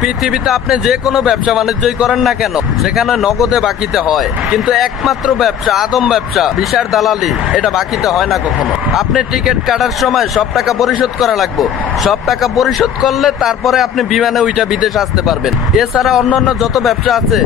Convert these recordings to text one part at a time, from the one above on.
পৃথিবীতে আপনি যে কোনো ব্যবসা বাণিজ্যই করেন না কেন, সেখানে নগদে বাকিতে হয়, কিন্তু একমাত্র ব্যবসা আদম ব্যবসা ভিসার দালালি, এটা বাকিতে হয় না কখনো। আপনি টিকিট কাটার সময় সব টাকা পরিশোধ করা লাগবে। সব টাকা পরিশোধ করলে তারপরে আপনি বিমানে ওইটা বিদেশে আসতে পারবেন। এছাড়া অন্যান্য যত ব্যবসা আছে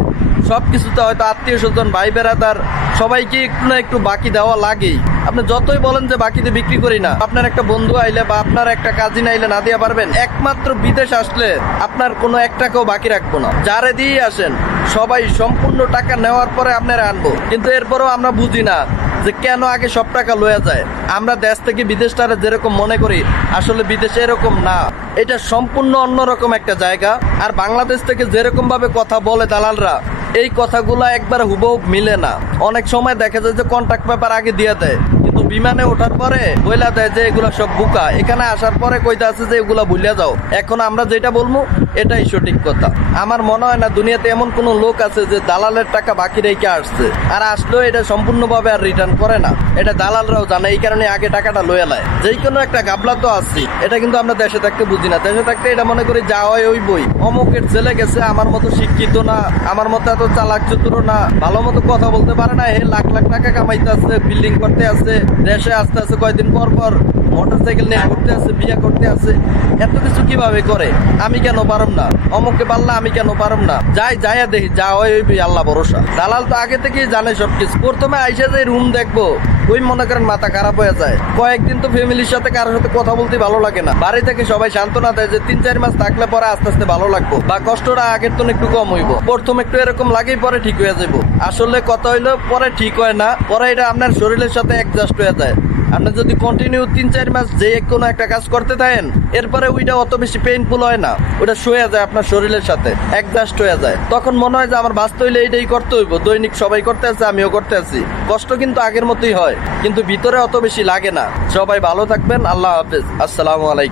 সবকিছুতে হয়তো আত্মীয় স্বজন, ভাই বেড়াদার সবাইকে একটু না একটু বাকি দেওয়া লাগেই। আপনি যতই বলেন যে বাকিতে বিক্রি করি না, আপনার একটা বন্ধু আইলে বা আপনার একটা কাজিন আইলে না দিয়ে পারবেন। একমাত্র বিদেশ আসলে আপনার কোনো এক টাকাও বাকি রাখবো না। যারে দিয়ে আসেন সবাই সম্পূর্ণ টাকা নেওয়ার পরে আপনারা আনবো। কিন্তু এরপরেও আমরা বুঝি না যে কেন আগে সব টাকা লয়ে যায়। আমরা দেশ থেকে বিদেশটারে যেরকম মনে করি, আসলে বিদেশে এরকম না। এটা সম্পূর্ণ অন্যরকম একটা জায়গা। আর বাংলাদেশ থেকে যেরকম ভাবে কথা বলে দালালরা, এই কথাগুলো একবার হুবহু মিলে না। অনেক সময় দেখা যায় যে কন্ট্রাক্ট পেপার আগে দিয়ে দেয়, কিন্তু বিমানে ওঠার পরে বইলা দেয় যে এগুলা সব বুকা। এখানে আসার পরে কইতে আছে যে এগুলা ভুলিয়া যাও। এখন আমরা যেটা বলবো এটাই সঠিক কথা। আমার মনে হয় না দুনিয়াতে এমন কোনো লোক আছে যে দালালের টাকা বাকি রেখে আসছে, আর আসলেও এটা সম্পূর্ণভাবে আর রিটার্ন করে না। এটা দালালরাও জানে, এই কারণে আগে টাকাটা লয়ে নেয়। যেই কোনো একটা গাবলা তো আসছি, এটা কিন্তু আমরা দেশে থাকতে বুঝি না। দেশে থাকতে এটা মনে করি যা হয় ওই বই, অমুকের ছেলে গেছে, আমার মতো শিক্ষিত না, আমার মতো এত চালাক চতুর না, ভালো মতো কথা বলতে পারে না, হে লাখ লাখ টাকা কামাইতে আছে, বিল্ডিং করতে আছে, দেশে আসতে আছে কয়েকদিন পর পর, মোটরসাইকেল নিয়ে ঘুরতে আছে, বিয়ে করতে আছে। এত কিছু কিভাবে করে? আমি কেন পারম না? অমুককে পারলা, আমি কেন পারম না? যাইয়া দেখি, যা হয় ওই আল্লাহ ভরসা। দালাল তো আগে থেকেই জানে সবকিছু। প্রথমে আইসা যে রুম দেখবো, ওই মনে করেন মাথা খারাপ হয়ে যায়। কয়েকদিন তো ফ্যামিলির সাথে কারোর সাথে কথা বলতে ভালো লাগে না। বাড়ি থেকে সবাই সান্ত্বনা দেয় যে 3-4 মাস থাকলে পরে আস্তে আস্তে ভালো লাগবো, বা কষ্টটা আগের তো একটু কম হইব। প্রথম একটু এরকম লাগেই পরে ঠিক হয়ে যাবো। আসলে কথা হইলো পরে ঠিক হয় না, পরে এটা আপনার শরীরের সাথে অ্যাডজাস্ট হয়ে যায়। আপনি যদি কন্টিনিউ 3-4 মাস যে কোনো একটা কাজ করতে থাকেন, এরপরে ওইটা অত বেশি পেইনফুল হয় না, ওটা শুয়ে যায় আপনার শরীরের সাথে অ্যাডজাস্ট হয়ে যায়। তখন মনে হয় যে আমার বাঁচতে হইলে এইটাই করতে হইব, দৈনিক সবাই করতে আছে, আমিও করতে আছি। কষ্ট কিন্তু আগের মতোই হয়, কিন্তু ভিতরে অত বেশি লাগে না। সবাই ভালো থাকবেন। আল্লাহ হাফেজ। আসসালামু আলাইকুম।